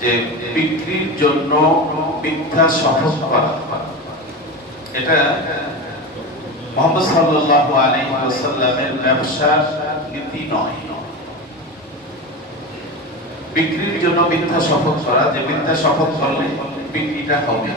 যে বিক্রির জন্য মিথ্যা শপথ করা। এটা মোহাম্মদ সাল্লাল্লাহু আলাইহি ওয়াসাল্লামের ব্যবসার নীতি নয়। বিক্রির জন্য মিথ্যা শপথ করা, যে মিথ্যা শপথ করলে বিক্রিটা হবে।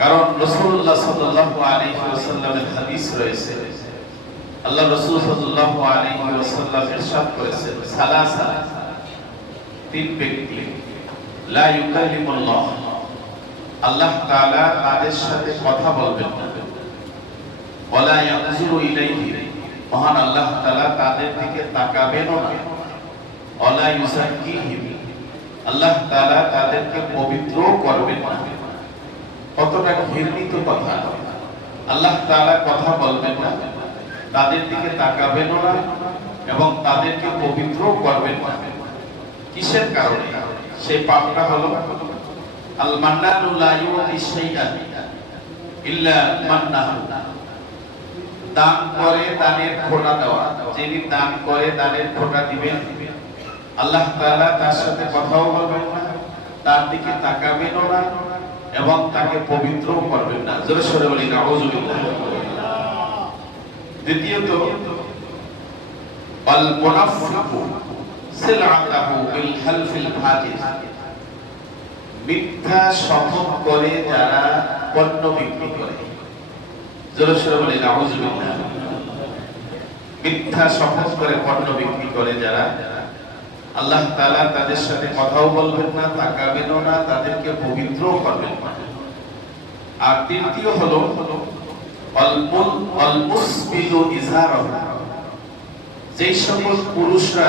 কারণ রাসূলুল্লাহ সাল্লাল্লাহু আলাইহি ওয়াসাল্লামের হাদিস রয়েছে, আল্লাহ রাসূল সাল্লাল্লাহু আলাইহি ওয়াসাল্লাম ইরশাদ করেছেন, সালাসা। তিন ব্যক্তি লা ইউকাল্লিমুল্লাহ আল্লাহ তাআলা তাদের সাথে কথা বলবেন না। ওয়ালা ইয়ানজুরু ইলাইহি। মহান আল্লাহ তাআলা তাদের দিকে তাকাবেনও না। ওয়ালা আল্লাহ তাআলা তাদেরকে পবিত্র করবেন না। কতটা ঘৃণিত কথা। আল্লাহ তাআলা কথা বলবেন না। তাদের দিকে তাকাবেনও না এবং তাদেরকে পবিত্র করবেন না। কিসের কারণে? সেই পাপটা হলো আল মান্নানু লা ইউতি শাইআন ইল্লা মান্নাহু। দান করে দানের খোটা দেওয়া। যিনি দান করে দানের খোটা দিবেন, আল্লাহ তাআলা তার সাথে কথাও বলবেন না, তার দিকে তাকাবেনও না এবং তাকে পবিত্র করবেন না। জোরে সরে বলি নাউজুবিল্লাহ দ্বিতীয়ত আল মুনাফিকু মিথ্যা করে যারা পণ্য বিক্রি করে। বলি মিথ্যা করে পণ্য বিক্রি করে যারা, আল্লাহ তাআলা তাদের সাথে কথাও বলবেন না, তাকাবেনও না, তাদেরকে পবিত্র করবেন না। আর তৃতীয় হলো অলমুল অলমুসবিলু যেই সকল পুরুষরা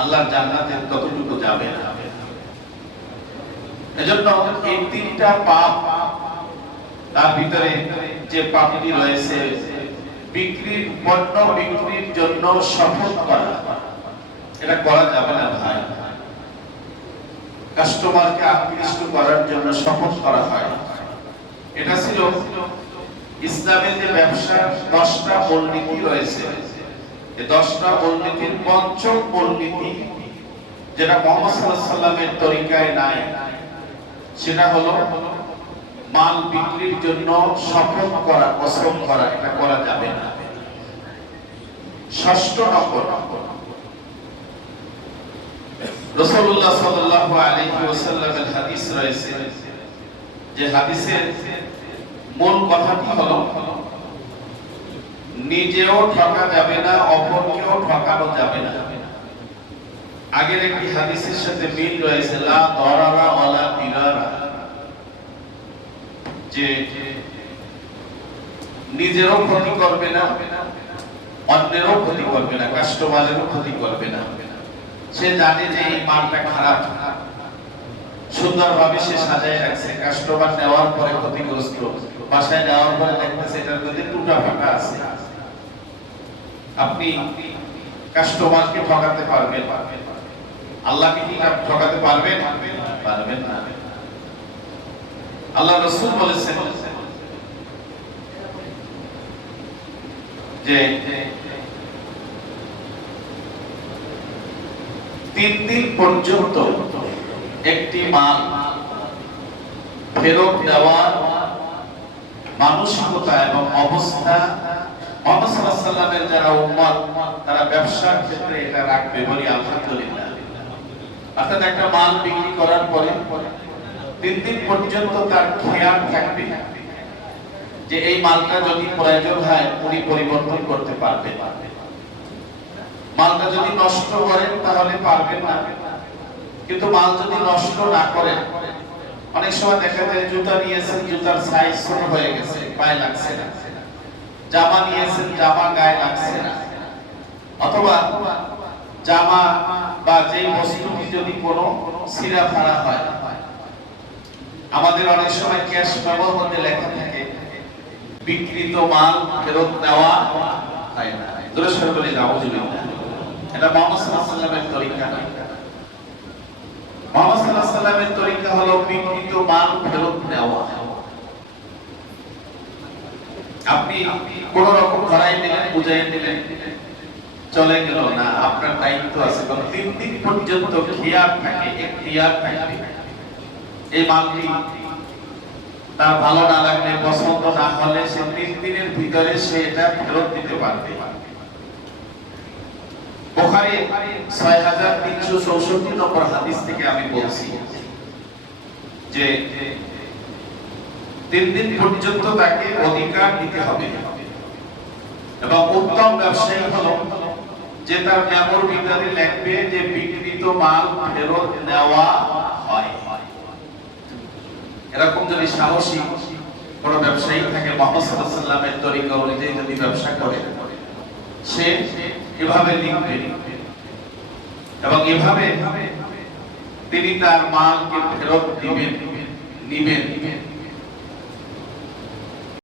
আল্লাহর জান্নাতে ততটুকু যাবে না। এজন্য এই তিনটা পাপ তার ভিতরে যে পাপটি রয়েছে, বিক্রির পণ্য বিক্রির জন্য শপথ করা। এটা করা যাবে না ভাই। কাস্টমারকে আকৃষ্ট করার জন্য শপথ করা হয়। এটা ছিল ইসলামের যে ব্যবসার দশটা মূলনীতি রয়েছে। এই দশটা মূলনীতির পঞ্চম মূলনীতি যেটা মোহাম্মদ সাল্লামের তরিকায় নাই। সেটা হলো মাল বিক্রির জন্য শপথ করা কসম করা, এটা করা যাবে না। ষষ্ঠ নম্বর। রাসূলুল্লাহ সাল্লাল্লাহু আলাইহি ওয়াসাল্লামের হাদিস রয়েছে যে হাদিসের মূল কথাটি হলো নিজেও ঠকা যাবে না, অপরকেও ঠকানো যাবে না। আগের একটি হাদিসের সাথে মিল রয়েছে যে নিজেরও ক্ষতি করবে না, অন্যেরও ক্ষতি করবে না, কাস্টমারেরও ক্ষতি করবে না। সে জানে যে এই মালটা খারাপ। সুন্দরভাবে সে সাজায় রাখছে। কাস্টমার নেওয়ার পরে ক্ষতিগ্রস্ত। বাসায় নেওয়ার পরে দেখতেছে এটার মধ্যে টুটা ফাটা আছে। আপনি কাস্টমারকে ঠকাতে পারবেন। আল্লাহকে কি ঠকাতে পারবেন? পারবেন না। আল্লাহ রসুল বলেছেন যে তিন দিন পর্যন্ত একটি মাল ফেরত দেওয়ার মানসিকতা এবং অবস্থা মোহাম্মদ সাল্লামের যারা উম্মত, তারা ব্যবসার ক্ষেত্রে এটা রাখবে বলি আলহামদুলিল্লাহ। অর্থাৎ একটা মাল বিক্রি করার পরে তিন দিন পর্যন্ত তার খেয়াল থাকবে যে এই মালটা যদি প্রয়োজন হয়, উনি পরিবর্তন করতে পারবে মালটা যদি নষ্ট করেন, তাহলে পারবেন না। কিন্তু মাল যদি নষ্ট না করেন, অনেক সময় দেখা যায় জুতা নিয়েছেন, জুতার সাইজ ছোট হয়ে গেছে, পায়ে লাগছে না। জামা নিয়েছেন, জামা গায়ে লাগছে না। অথবা জামা বা যে বস্তুটি যদি কোনো সিরা ফাড়া হয়, আমাদের অনেক সময় ক্যাশ মেমোর মধ্যে লেখা থাকে বিকৃত মাল ফেরত দেওয়া হয় না। দূরে সরে বলে, নাউজুবিল্লাহ। এটা মোহাম্মদ ওয়াসাল্লামের তরিকা না। মোহাম্মদ ওয়াসাল্লামের তরিকা হলো বিকৃত মাল ফেরত দেওয়া আপনি কোন রকম ধরাই দিলেন, বুঝাই দিলেন, চলে গেল না। আপনার দায়িত্ব আছে। কারণ তিন দিন পর্যন্ত খিয়ার থাকে, এখতিয়ার থাকে। এই মালটি তার ভালো না লাগলে, পছন্দ না হলে সে তিন দিনের ভিতরে সে এটা ফেরত দিতে পারবে। বোখারি ছয় হাজার তিনশো চৌষট্টি নম্বর হাদিস থেকে আমি বলছি যে তিন দিন পর্যন্ত তাকে অধিকার দিতে হবে। এবং উত্তম ব্যবসায়ী হলো যে তার মেমোর ভিতরে লিখবে যে বিক্রিত মাল ফেরত নেওয়া হয়। এরকম যদি সাহসী কোন ব্যবসায়ী থাকে, মোহাম্মদ ওয়াসাল্লামের তরিকা অনুযায়ী যদি ব্যবসা করে, সে এভাবে লিখবে। এবং এভাবে তিনি তার মালকে ফেরত দিবেন, নিবেন।